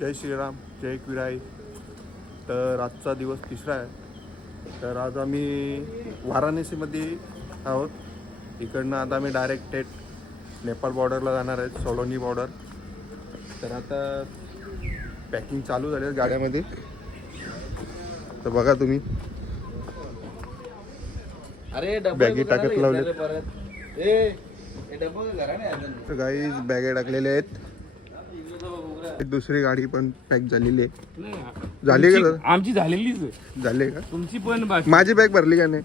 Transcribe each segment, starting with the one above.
जय श्रीराम, जय एकविराई. तर आजचा दिवस तिसरा आहे. तर आज आम्ही वाराणसीमध्ये आहोत. इकडनं आता आम्ही डायरेक्ट थेट नेपाळ बॉर्डरला जाणार आहेत, सोलोनी बॉर्डर. तर आता पॅकिंग चालू झाली आहे गाड्यामध्ये. तर बघा तुम्ही, बॅगी टाकत लावले. तर गाईज बॅगे टाकलेले आहेत. दुसरी गाडी पण पॅक झालेली आहे. झाली का? आमची झालेलीच झाली का? तुमची पण बाकी. माझी बॅग भरली का नाही?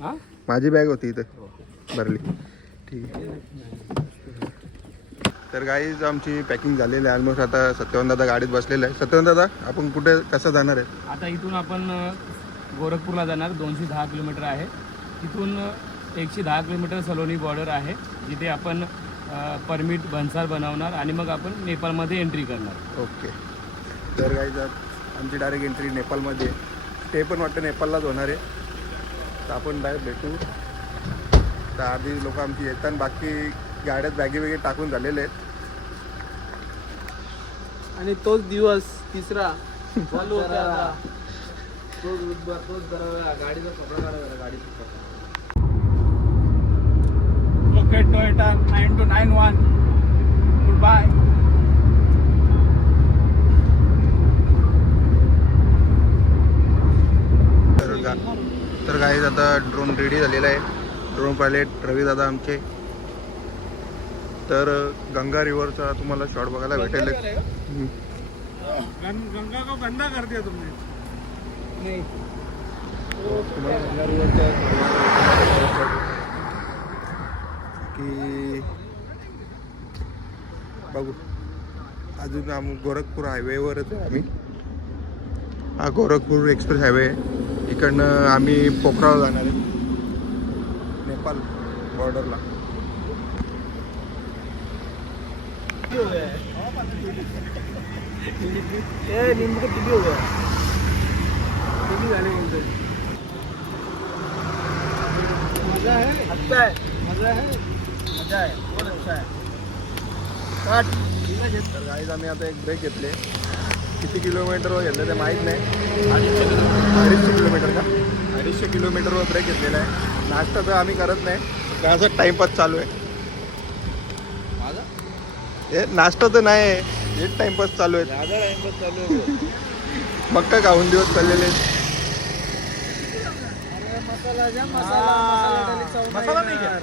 हा? माझी बॅग होती इथं, भरली. ठीक आहे. तर गाईज आमची पॅकिंग झालेली आहे ऑलमोस्ट. आता सत्यवान दादा गाडीत बसलेला आहे. सत्यवान दादा, आपण कुठे कसं जाणार आहे? आता इथून आपण गोरखपूरला जाणार. 210 किलोमीटर आहे. तिथून 110 किलोमीटर सलोनी बॉर्डर आहे, जिथे आपण परमिट भन्सार बनवणार आणि मग आपण नेपाळमध्ये एंट्री करणार. ओके. तर गाईज आमची डायरेक्ट एंट्री नेपाळमध्ये. ते पण वाटतं नेपाळलाच होणार आहे. तर आपण डायरेक्ट भेटू. तर आधी लोक आमची येतात, बाकी गाड्यात बॅगी वगैरे टाकून झालेले आहेत. आणि तोच दिवस तिसरा चालू होता आता. तोच बुधवार, तोच जरा गाडीचा कपडा काढा, जरा गाडीचा कपडा. Locate Toyota 9291. Good bye. तर गाईज आता ड्रोन रेडी झालेला आहे. ड्रोन पायलट रवी दादा आमचे. तर गंगा रिव्हरचा तुम्हाला शॉट बघायला भेटेल. गंगा को गंदा कर दिया तुमने. नाही, तुम्हाला गंगा रिव्हरचा की बघू. अजून गोरखपूर हायवेवरच आहे आम्ही. हा गोरखपूर एक्सप्रेस हायवे आहे. इकडनं आम्ही पोखराला जाणार आहे, नेपाळ बॉर्डरला. नींबू का टीबी हो गया. टीबी झाले बोलते. मजा है, अच्छा है, मजा है, मजा है, बहुत अच्छा है. तर गाईज आम्ही आता एक ब्रेक घेतले. किती किलोमीटरवर घेतलं ते माहीत नाही. 250 किलोमीटर का? 250 किलोमीटरवर ब्रेक घेतलेला आहे. नाश्ता तर आम्ही करत नाही, असं टाईमपास चालू आहे. हे नाश्ता तर नाही आहे, हेच टाईमपास चालू आहे. टाइमपास चालू है. मग काय खाऊन दिवस चाललेले आहेत. मसाला जा, मसाला मसाला नाही यार.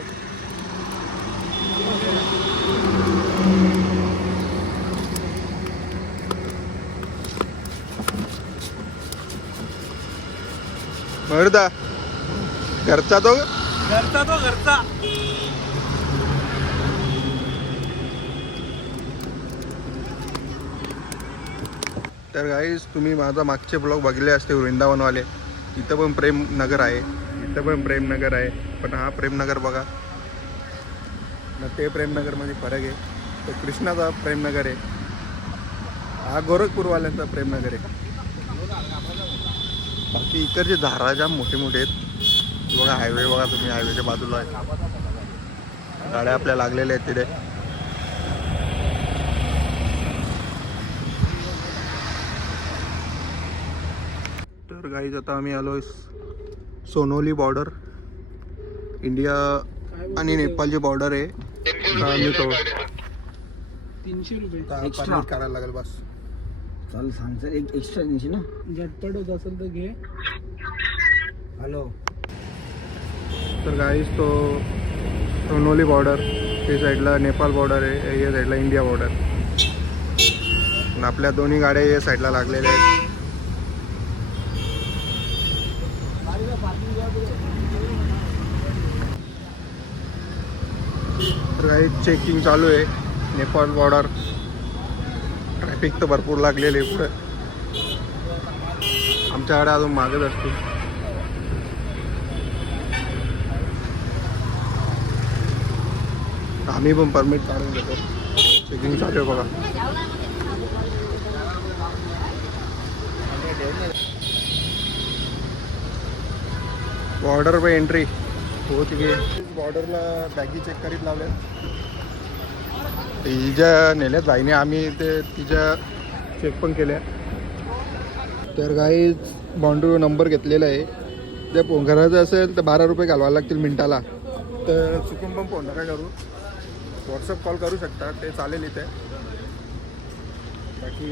मर्दा घरचा तो घरचा. तर गाईज तुम्ही माझा मागचे ब्लॉग बघितले असते वृंदावनवाले. इथं पण प्रेमनगर आहे, इथं पण प्रेमनगर आहे. पण हा प्रेमनगर बघा ना, ते प्रेमनगरमध्ये फरक आहे. तो कृष्णाचा प्रेमनगर आहे, हा गोरखपूरवाल्यांचा प्रेमनगर आहे. बाकी इकडचे धारा जाम मोठे मोठे आहेत. बघा हायवे बघा तुम्ही, हायवेच्या बाजूला आहे. गाड्या आपल्या लागलेल्या आहेत तिथे. तर गाईज आता आम्ही आलोय सोनोली बॉर्डर. इंडिया आणि नेपाळची बॉर्डर आहे. आम्ही तो 300 रुपये परमिट करायला लागेल बस. चाल सांग सर, एक एक्स्ट्रा द्यायची ना. झटपट होत असेल तर घे. हॅलो. तर गाईज तो सोनोली बॉर्डर, ते साईडला नेपाळ बॉर्डर आहे, या साईडला इंडिया बॉर्डर. आपल्या दोन्ही गाड्या या साईडला लागलेल्या आहेत. तर काही चेकिंग चालू आहे नेपाळ बॉर्डर. ट्रॅफिक तर भरपूर लागलेले आहे पुढे. आमच्या गाड्या अजून मागत असतील. आम्ही पण परमिट काढून घेतो. चेकिंग चालू आहे बघा. बॉर्डर पे एंट्री हो चुकी आहे. बॉर्डरला बॅगी चेक करीत लावल्यात. हिच्या नेल्यात भाईने. आम्ही ते तिच्या चेक पण केल्या. तर काही बाउंड्री नंबर घेतलेला आहे. जर घराचं असेल तर 12 रुपये घालवायला लागतील मिनिटाला. तर चुकून पण फोन नका करू, व्हॉट्सअप कॉल करू शकता, ते चालेल इथे. बाकी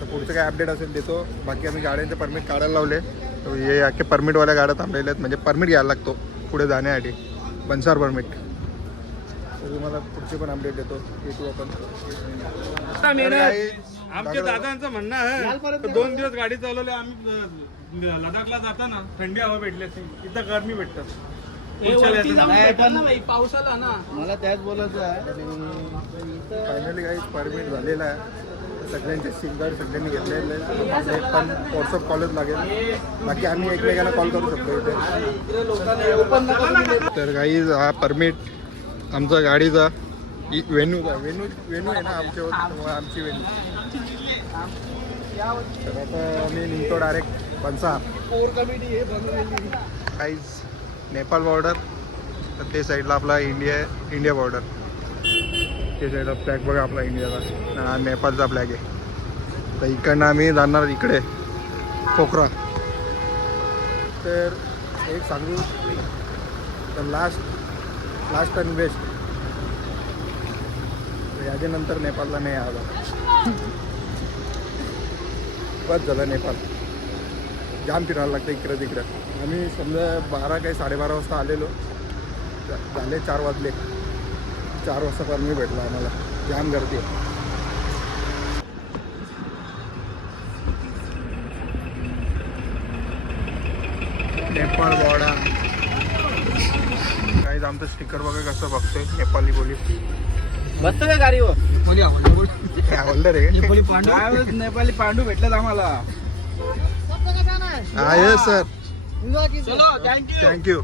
तर पुढचं काय अपडेट असेल देतो. बाकी आम्ही गाड्यांचे परमिट काढायला लावले. तर हे अख्खे परमिटवाल्या गाड्या थांबलेल्या आहेत, म्हणजे परमिट घ्यायला लागतो पुढे जाण्यासाठी, बनसार परमिट. तर तुम्हाला पुढचे पण अपडेट देतो, भेटू आपण. आमच्या दादांचं म्हणणं आहे 2 दिवस गाडी चालवली आम्ही लडाखला जाताना थंडी हवा भेटली असते, इथं गरमी भेटतात. पाऊस आला ना, मला त्याच बोलायचं आहे. फायनली काही परमिट झालेला आहे. सगळ्यांचे सिम कार्ड सगळ्यांनी घेतलेले आहे. एक पण व्हॉट्सअप कॉलच लागेल. बाकी आम्ही एकमेकांना कॉल करू शकतो इथे. तर काही हा परमिट आमचा गाडीचा वेन्यूचा वेन्यू आहे ना आमच्यावर, आमची वेन्यू. तर आता आम्ही निघतो डायरेक्ट बनसार. काहीच नेपाळ बॉर्डर, तर ते साईडला आपला इंडिया बॉर्डर. ते साईडला फ्लॅग बघा आपला इंडियाचा, हा नेपाळचा फ्लॅग आहे. तर इकडनं आम्ही जाणार इकडे पोखरा. तर एक सांगू तर लास्ट आणि बेस्ट. याच्यानंतर नेपाळला नाही आला, बस झालं. नेपाळ जाम फिरायला लागतं इकडं तिकडं. आम्ही समजा 12:30 वाजता आलेलो, झाले 4 वाजले. 4 वाजता परमिट भेटला आम्हाला. जाम गर्दी आहे. नेपाळ बॉर्डर. काही आमचं स्टिकर बघा कसं बघतोय नेपाळी पोलीस. बसतो का गाडीवर? हवलदार आहे का? नेपाळी पांडू भेटलेत आम्हाला. हा येस सर, चलो थँक्यू. थँक्यू.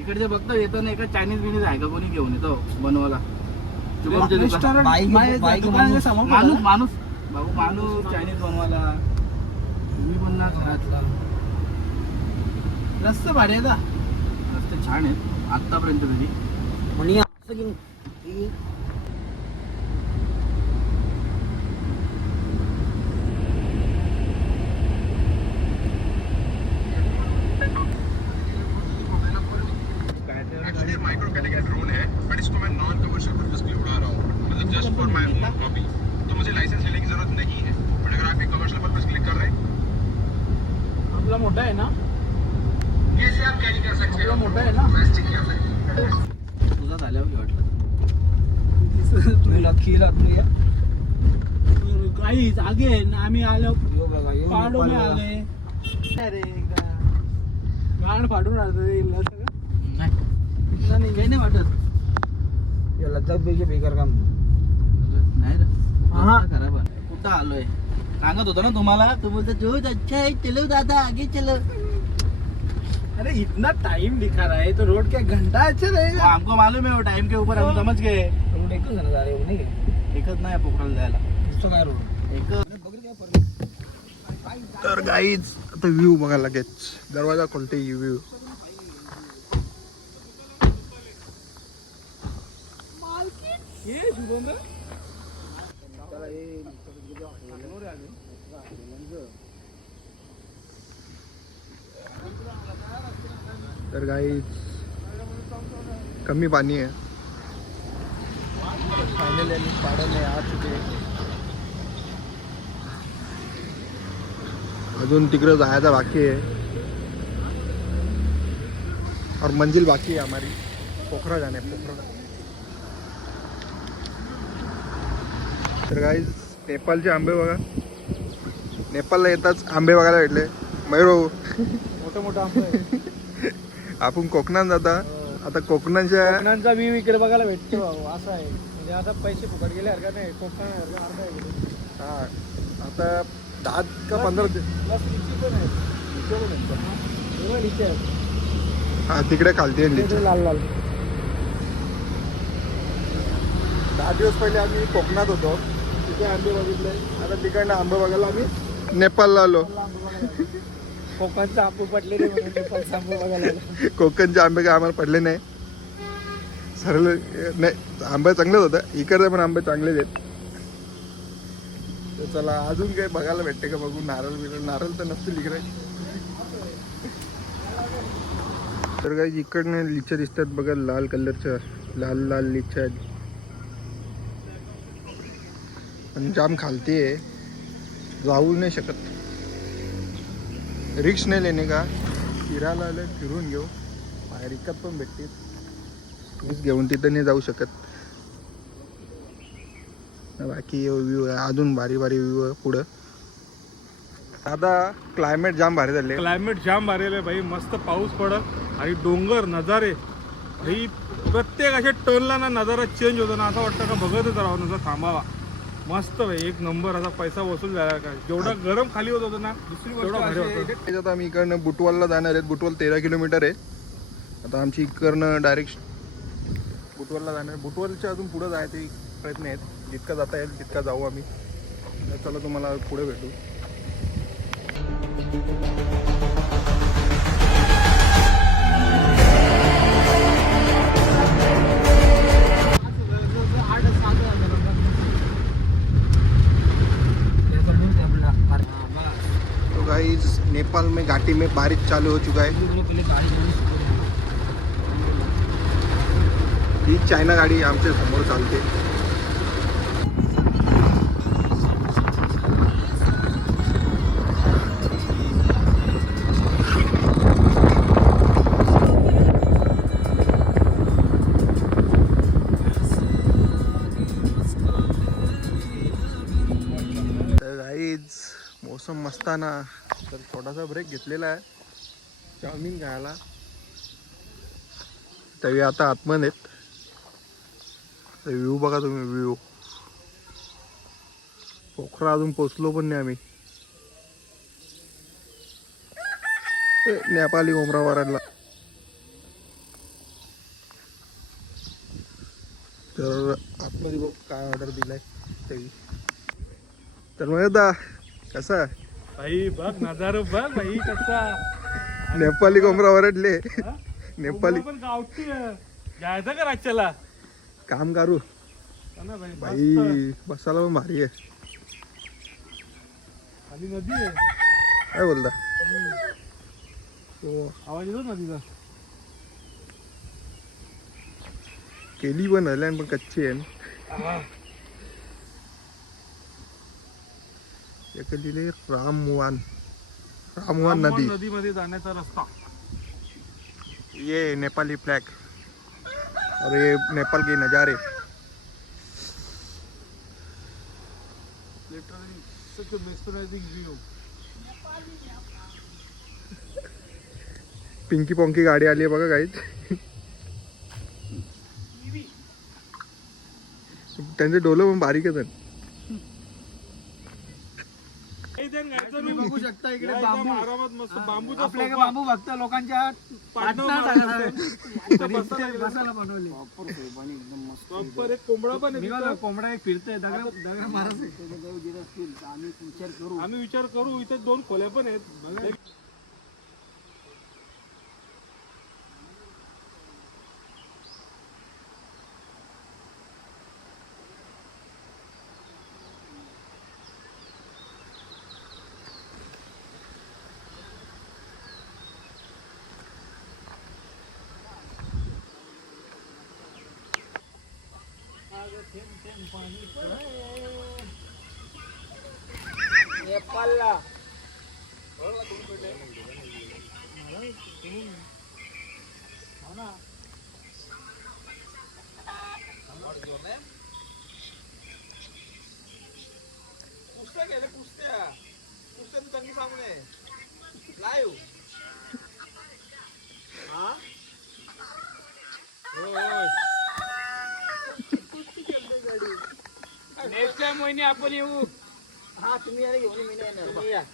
इकडे बघतो येताना एका चायनीज बिनीज आहे का कोणी घेऊन येतो बनवायला. माणूस भाऊ माणूस चायनीज बनवायला. तुम्ही पण ना घरातला रस्ते भारी आहे का? रस्ते छान आहेत आतापर्यंत तरी. माइक्रो कैटेगरी ड्रोन है, बट इसको मैं नॉन कमर्शियल पर्पस के लिए उड़ा रहा हूँ, मतलब just for my on hobby. तो मुझे लाइसेंस लेने की जरूरत नहीं है. बट अगर आप एक कमर्शियल पर्पस के लिए कर रहे हैं, आपला मोठा आहे ना, ये से आप कैरी कर सकते हो. मोठा आहे ना. प्लास्टिक के अंदर तुझा झाल्यावर वाटलं तुला खीला तुला काही आगे आम्ही आलो पाडो में आले. अरे गाण फाडून राहतो नाही काही नाही वाटत. लद्दाख पैकी बेकार काम नाही रे. खराब आहे. कुठं आलोय सांगत होतो ना तुम्हाला. तू बोलतो जो अच्छा है चलो दादा आगे चलो. अरे इतना टाइम दिखा रहा है तो रोड क्या घंटा अच्छा रहेगा. हमको मालूम है वो टाइम के ऊपर हम समझ गए. रोड एकच जण जा रहे नाही, एकच नाही पोखराला जायला. दिसतो काय रोड एक. तर गाईज आता व्ह्यू बघा लगेच. दरवाजा खोलते व्ह्यू. तर गाईज कमी पाणी आहे. फायनली आम्ही पाडले आ चुके. अजून तिकडे जायचं बाकी आहे और मंजिल बाकी है हमारी. पोखरा जाने पोखरा. तर गाईज नेपाळचे आंबे बघा. नेपाळला येताच आंबे बघायला भेटले. मयूर मोठं मोठं आंबे. आपण कोकणात जाता, आता कोकणाच्या कोकणांचा व्ह्यू इकडे बघायला भेटतो. असं आहे म्हणजे आता पैसे फुकट गेले हरकत नाही. कोकण हा आता 10 का 15 प्लस पण आहे. हा तिकडे खालती आहे लिची. लाल लाल 10 दिवस पहिले आम्ही कोकणात होतो, तिथे आंबे बघितले. आता तिकडनं आंबे बघायला आम्ही नेपाळला आलो. कोकणचा आंबे पडले रे म्हणून नेपाळचा आंबे बघायला आलो. कोकणचे आंबे काय आम्हाला पडले नाही. सरळ नाही, आंबे चांगलेच होतं. इकडे पण आंबे चांगलेच आहेत. तर चला अजून काही बघायला भेटते का बघू. नारळ तर नसतील इकडे. तर काही इकडनं लिच्या दिसतात बघा, लाल कलरच्या, लाल लाल लिच्या आहेत. पण जाम खालती आहे, जाऊ नाही शकत. रिक्स नाही लेणे का, फिरायला आलं फिरून घेऊ. बाहेर इकत पण भेटतील, रिक्स घेऊन तिथं नाही जाऊ शकत. बाकी व्ह्यू अजून भारी भारी व्ह्यू आहे पुढं. आता क्लायमेट जाम भारी झाले. क्लायमेट जाम भारी आहे भाई. मस्त पाऊस पडत आणि डोंगर नजारे भाई. प्रत्येक अशा टर्नला ना नजारा चेंज होतो ना, असं वाटतं का बघतच राहावं, नजर थांबावा. मस्त भाई, एक नंबर. असा पैसा वसूल झाला काय. जेवढा गरम खाली होत होतं ना, दुसरी गोष्ट भारी होतं. आता आम्ही इकडनं बुटवालला जाणार आहेत. बुटवाल 13 किलोमीटर आहे. आता आमची इकडनं डायरेक्ट बुटवालला जाणार. बुटवालच्या अजून पुढं जायचे प्रयत्न आहेत. जितका जाता येईल तितका जाऊ आम्ही. चला तुम्हाला पुढे भेटू. तो गाइस नेपाल में घाटी में बारिश चालू हो चुका है. ही चायना गाडी आमच्या समोर चालते. मौसम मस्ताना. तर थोडासा ब्रेक घेतलेला आहे चाऊमिन खायला. तरी आता आतमध्ये आहेत. तर व्ह्यू बघा तुम्ही, व्ह्यू. पोखरा अजून पोचलो पण नाही आम्ही. नेपाली कोंबरावाराला. तर आतमध्ये बघ काय ऑर्डर दिलाय तरी. तर मग आता कसा भाई बघ नजारा बघ भाई कसा. नेपाली कोंबरा वरडले. नेपाली पण गावठी जायचं का राज्याला काम करू भाई. बसायला पण भारी आहे. खाली नदी आहे. काय बोलता. हो आवाज येतो नदीचा. केली पण हल्यान पण कच्ची आहे. एक दिले रामवान नदी. नदीमध्ये जाण्याचा रस्ता. ये नेपाली फ्लैग और ये नेपाल के नज़ारे. Literally such a mesmerizing view. Pinky पॉंकी गाडी आली आहे बघा गाईच. त्यांचे डोलं पण बारीकच आहेत. तुम्ही बघू शकता इकडे बांबू. आरामात मस्त बांबूचा आपल्या सोफा. बांबू फक्त लोकांच्या बसायला बनवले. प्रॉपर एक कोंबडा पण आहे तिथं. कोंबडा एक फिरतोय दगड मारत. आम्ही विचार करू. इथे 2 खोल्या पण आहेत. नेपाळला कुस्त्या गेले कुस्त्या चांगली सामने लाईव्ह. हा नेक्स्ट टाइम महिने आपण येऊ. हा तुम्ही याला घेऊन मी नाही येणार.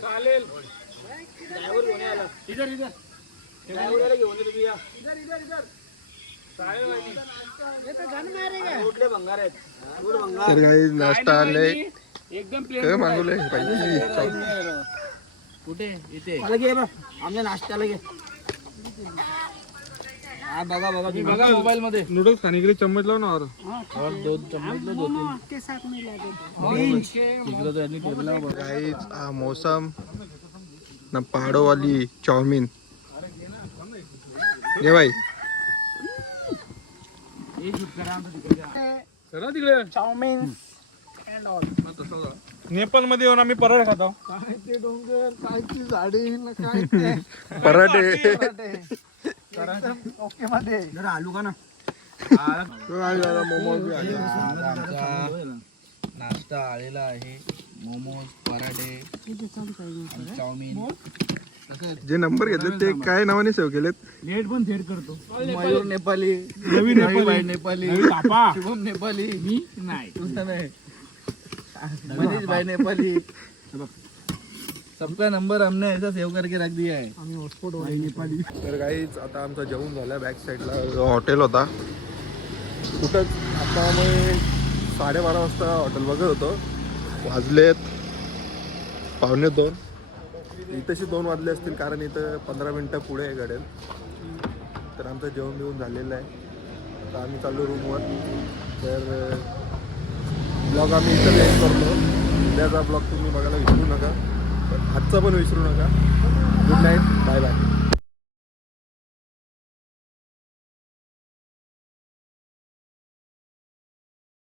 चालेल. ड्रायव्हर घेऊन याला. इधर इधर घेऊन ये तुम्ही या. कुठले भंगार आहेत दूर भंगार तर काही नाश्ता आले एकदम काय प्लेन मागवले कुठे इथे मला घे बा आमच्या नाश्त्याला घे हा बघा बघा तुम्ही बघा मोबाईल मध्ये नूडल्स खाने के लिए चम्मच लाओ ना और गाइस मौसम ना पहाड़ों वाली चाउमीन ये भाई चला तिकडे चाउमिन नेपाळ मध्ये येऊन आम्ही पराठा खातो काय ते डोंगर काय ती झाडी न काय ते पराठे ओके मध्ये जरा आलू का ना मोमोज भी आले. नाश्ता आलेला आहे मोमोज पराठे चाउमिन जे नंबर घेतले ते काय नावाने सेव्ह केलेत नेट पण थेट करतो मयूर नेपाली रवी नेपाली नेपाली रवी थापा शुभम नेपाली मी नाही तुझं नाही मनीष भाई नेपाली सबका नंबर हमने ऐसा सेव करके रख दिया है आम्ही हॉटस्पॉट वाली नेपाळी तर गाईच आता आमचं जेवण झालं बॅक साईडला जो हॉटेल होता कुठंच आता आम्ही 12:30 वाजता हॉटेल बघत होतो वाजलेत 1:45 इथंशी 2 वाजले असतील कारण इथं 15 मिनटं पुढे आहे घडेल तर आमचं जेवण बिवून झालेलं आहे आता आम्ही चाललो रूमवर तर ब्लॉग आम्ही इथं एंड करतो उद्याचा ब्लॉग तुम्ही बघायला विसरू नका आजचा पण विसरू नका गुड नाईट बाय बाय